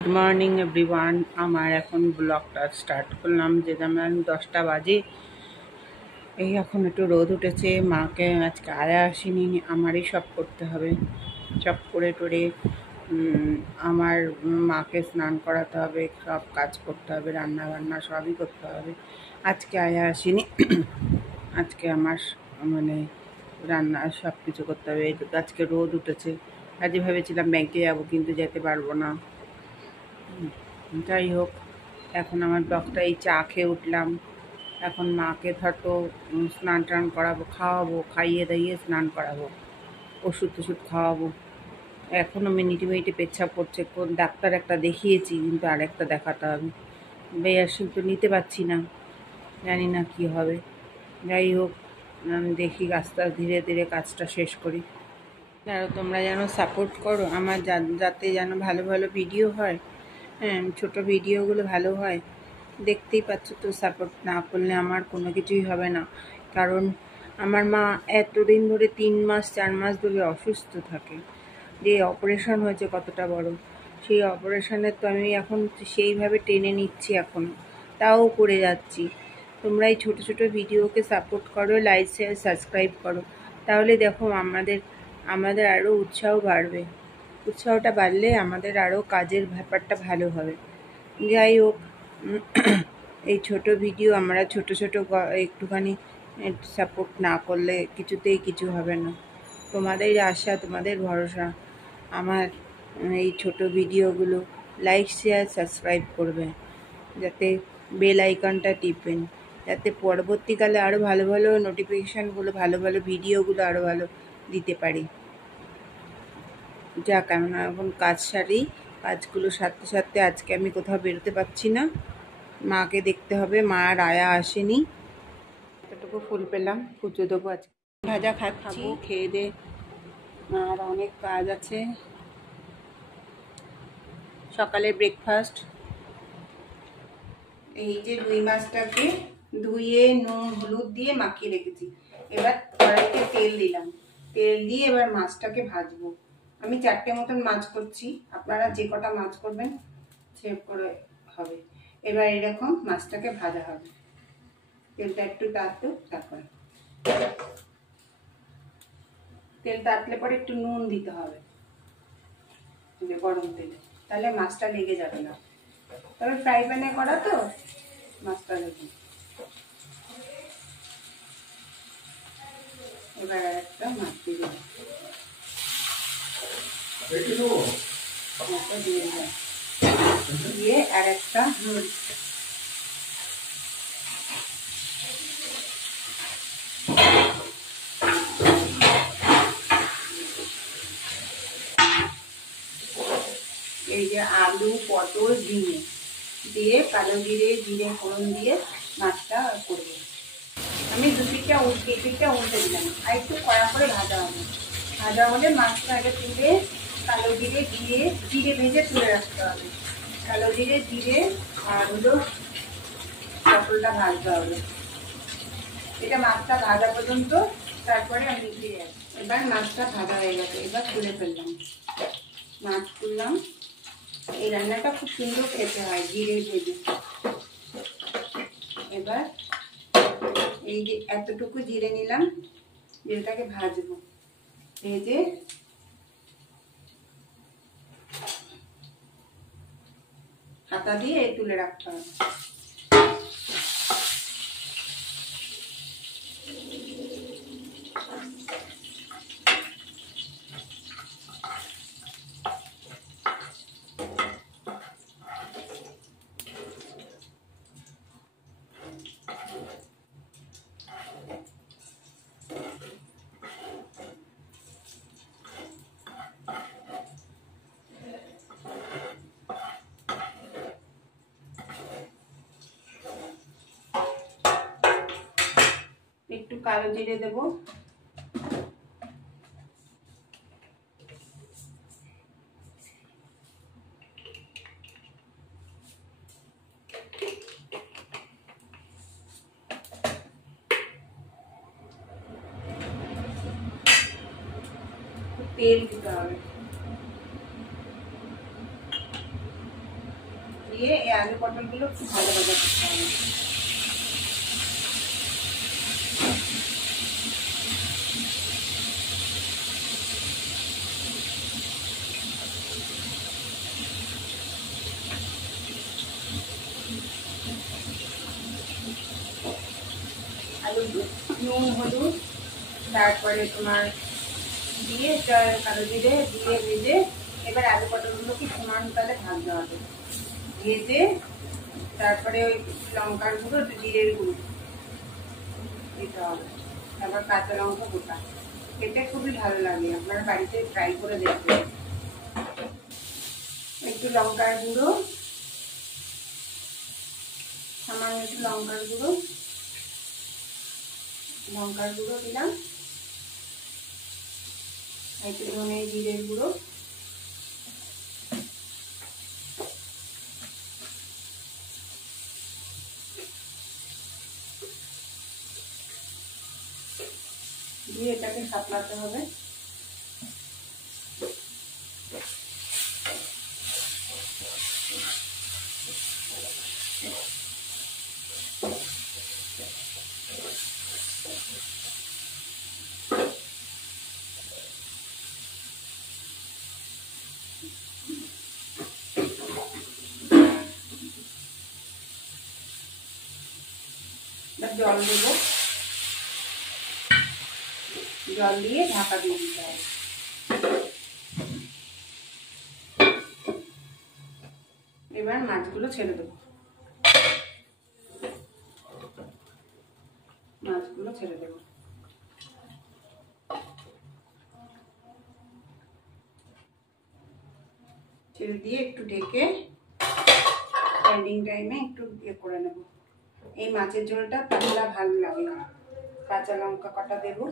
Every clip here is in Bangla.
Good morning everyone. আমার এখন ব্লগটা স্টার্ট করলাম, যে যেমন 10টা বাজে। এই এখন একটু রোদ উঠেছে, মাকে আজকে আয়া আসেনি, আমারই সব করতে হবে। সব করে টোরে আমার মাকে স্নান করাতে হবে, সব কাজ করতে হবে, রান্না বান্না সবই করতে হবে। আজকে আয়া আসেনি, আজকে আমার মানে রান্না সব কিছু করতে হবে। আজকে রোদ উঠেছে, আজকে ভেবেছিলাম ব্যাংকে যাবো, কিন্তু যেতে পারবো না। যাই হোক, এখন আমার ব্লগটা এই চা খেয়ে উঠলাম। এখন মাকে ধরো স্নান টান করাবো, খাওয়াবো, খাইয়ে দাইয়ে স্নান করাবো, ওষুধ টষুধ খাওয়াবো। এখনও মিনিটে মিনিটে পেচ্ছাপ করছে। কোন ডাক্তার একটা দেখিয়েছি, কিন্তু আরেকটা দেখাতে হবে। বেয়ারশিল তো নিতে পারছি না, জানি না কি হবে। যাই হোক, আমি দেখি আস্তে ধীরে ধীরে কাজটা শেষ করি। আর তোমরা যেন সাপোর্ট করো আমার, যাতে যেন ভালো ভালো ভিডিও হয়। হ্যাঁ, ছোটো ভিডিওগুলো ভালো হয়। দেখতেই পাচ্ছ তো, সাপোর্ট না করলে আমার কোনো কিছুই হবে না। কারণ আমার মা এতদিন ধরে 3 মাস 4 মাস ধরে অসুস্থ থাকে। যে অপারেশন হয়েছে কতটা বড়, সেই অপারেশনের তো আমি এখন সেইভাবে টেনে নিচ্ছি, এখনও তাও করে যাচ্ছি। তোমরা এই ছোটো ছোটো ভিডিওকে সাপোর্ট করো, লাইক শেয়ার সাবস্ক্রাইব করো, তাহলে দেখো আমাদের আরও উৎসাহ বাড়বে। উৎসাহটা বাড়লে আমাদের আরও কাজের ব্যাপারটা ভালো হবে। যাই হোক, এই ছোট ভিডিও আমরা ছোট একটুখানি সাপোর্ট না করলে কিছুতেই কিছু হবে না। তোমাদের আশা, তোমাদের ভরসা আমার এই ছোট ভিডিওগুলো লাইক শেয়ার সাবস্ক্রাইব করবে, যাতে বেল আইকনটা টিপেন, যাতে পরবর্তীকালে আরও ভালো ভালো নোটিফিকেশানগুলো, ভালো ভালো ভিডিওগুলো আরও ভালো দিতে পারি। যাক, আমরা এখন কাজ সারি। কাজগুলো সারতে সারতে আজকে আমি কোথাও বেরোতে পারছি না, মাকে দেখতে হবে। মা আর আয়া আসেনি। এতটুকু ফুল পেলাম, পুজো দেবো আজকে। ভাজা খাচ্ছি, খেয়ে দে। আর অনেক কাজ আছে। সকালের ব্রেকফাস্ট, এই যে রুই মাছটাকে ধুয়ে নুন হলুদ দিয়ে মাখিয়ে রেখেছি। এবার কড়াইতে তেল দিলাম, তেল দিয়ে এবার মাছটাকে ভাজবো। আমি 4টে মতন মাছ করছি, আপনারা যে কটা মাছ করবেন সেভ করে হবে। এবার এরকম মাছটাকে ভাজা হবে। তেলটা একটু তাতুক, তারপরে তেল তাতলে পরে একটু নুন দিতে হবে গরম তেলে, তাহলে মাছটা লেগে যাবে না। তবে ফ্রাই প্যানে করা তো মাছটা লেগে। এবার একটা মাছ দিয়ে দিয়ে আর একটা এই যে আলু, পটল, ঝিঙে দিয়ে কালো জিরে ফোড়ন দিয়ে মাছটা করবো। আমি দুপিটা উল্টে দিলাম, আর একটু কড়া করে ভাজা হলে মাছটা আগে তুলে কালো জিরে ভেজে তুলে রাখতে হবে। কালো জিরে আর হলো পটলটা ভাজতে হবে। এটা মাছটা ভাজা পর্যন্ত, তারপরে আমি ফিরে আসি। এবার মাছটা ভাজা হয়ে গেছে, এবার তুলে ফেললাম। মাছ তুললাম। এই রান্নাটা খুব সুন্দর খেতে হয় জিরে ভেজে। এবার এই যে এতটুকু জিরে নিলাম, জিরেটাকে ভাজবো। ভেজে হাতা দিয়ে তুলে রাখতে হবে। একটু কালো জিরে দেবো, তেল দিতে হবে। দিয়ে এই আলু পটলগুলো খুব ভালো ভাজা করতে হবে। আলু নুন হলুদ তারপরে তোমার দিয়ে কালো জিরে দিয়ে ভেজে এবার আলু পটলগুলোকে সমান তালে ভাজতে হবে। ভেজে তারপরে ওই লঙ্কার গুঁড়ো একটু জিরের গুঁড়ো দিতে হবে, তারপর কাঁচা লঙ্কা গোটা। খেতে খুবই ভালো লাগে, আপনারা বাড়িতে ট্রাই করে দেখবেন। একটু লঙ্কার গুঁড়ো, সামান্য একটু লঙ্কার গুঁড়ো দিলাম, একটু ধনে জিরের গুঁড়ো, দিয়ে এটাকে সাতলাতে হবে। জল দেব, জল দিয়ে ঢাকা দিয়ে দিতে হবে। এবার মাছগুলো ছেড়ে দেবো, মাছগুলো ছেড়ে দেবো। ছেড়ে দিয়ে একটু ঢেকে স্ট্যান্ডিং টাইমে একটু ইয়ে করে নেব। এই মাছের ঝোলটা পাতলা ভালো লাগে। কাঁচা লঙ্কা কটা দেবো,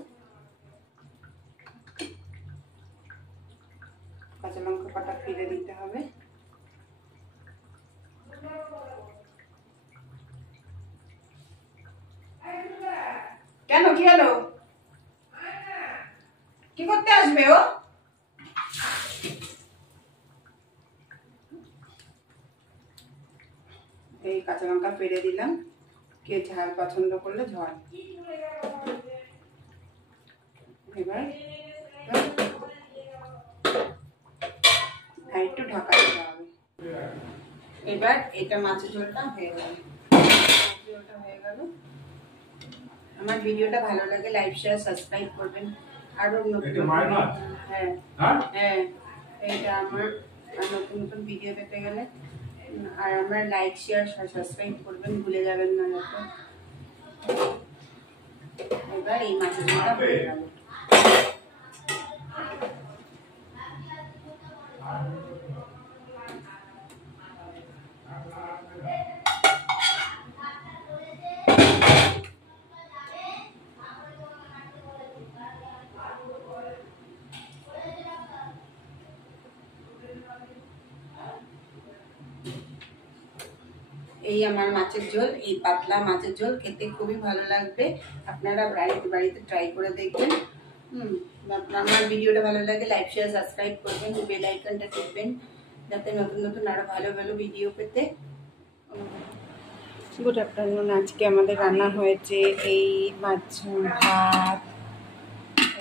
কাঁচা লঙ্কা কটা ফিরে দিতে হবে। কেন কি হলো, কি করতে আসবে ও? এই কাঁচা লঙ্কা ফেলে দিলাম, কে ঝাল পছন্দ করলে ঝাল। এবার একটু ঢাকা দিতে হবে। এবার এটা মাছের ঝোলটা হয়ে গেল। মাছের ঝোলটা হয়ে গেল। আমার ভিডিওটা ভালো লাগে লাইক শেয়ার সাবস্ক্রাইব করবেন। আরো নতুন হ্যাঁ হ্যাঁ এটা আমার নতুন নতুন ভিডিও পেতে গেলে আর আমার লাইক শেয়ার সাবস্ক্রাইব করবেন, ভুলে যাবেন না যাতে। এবার এই মাছের ঝোলটা হয়ে গেল। এই আমার মাছের ঝোল, এই পাতলা মাছের ঝোল খেতে খুবই ভালো লাগবে। আপনারা বাড়িতে ট্রাই করে দেখবেন। আমার ভিডিওটা ভালো লাগে লাইক শেয়ার সাবস্ক্রাইব করবেন, বেল আইকনটা টিপবেন যাতে নতুন নতুন আরো ভালো ভালো ভিডিও পেতে। Good afternoon. আজকে আমাদের রান্না হয়েছে এই মাছ ভাত,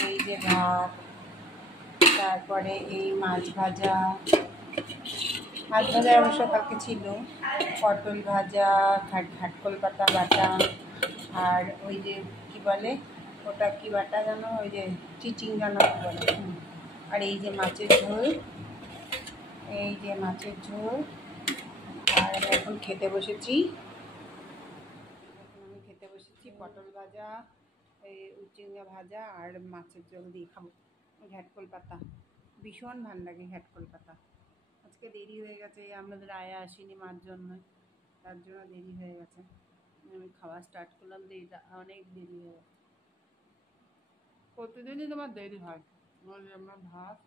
এই যে ভাত, তারপরে এই মাছ ভাজা অবশ্য কালকে ছিল, পটল ভাজা, ঘাটকল পাতা বাটা, আর ওই যে কি বলে ওটা কি বাটা জানো, ওই যে চিচিঙ্গা কি বলে, আর এই যে মাছের ঝোল, এই যে মাছের ঝোল। আর আমি এখন খেতে বসেছি, পটল ভাজা, এই চিচিঙ্গা ভাজা আর মাছের ঝোল দিয়ে খাবো। ঘাটকল পাতা ভীষণ ভালো লাগে, ঘাটকল পাতা। আজকে দেরি হয়ে গেছে, আমাদের আয়া আসেনি মার জন্য, তার জন্য দেরি হয়ে গেছে। আমি খাওয়া স্টার্ট করলাম, অনেক দেরি হয়ে গেছে। প্রতিদিনই তোমার দেরি হয়। আমার ভাত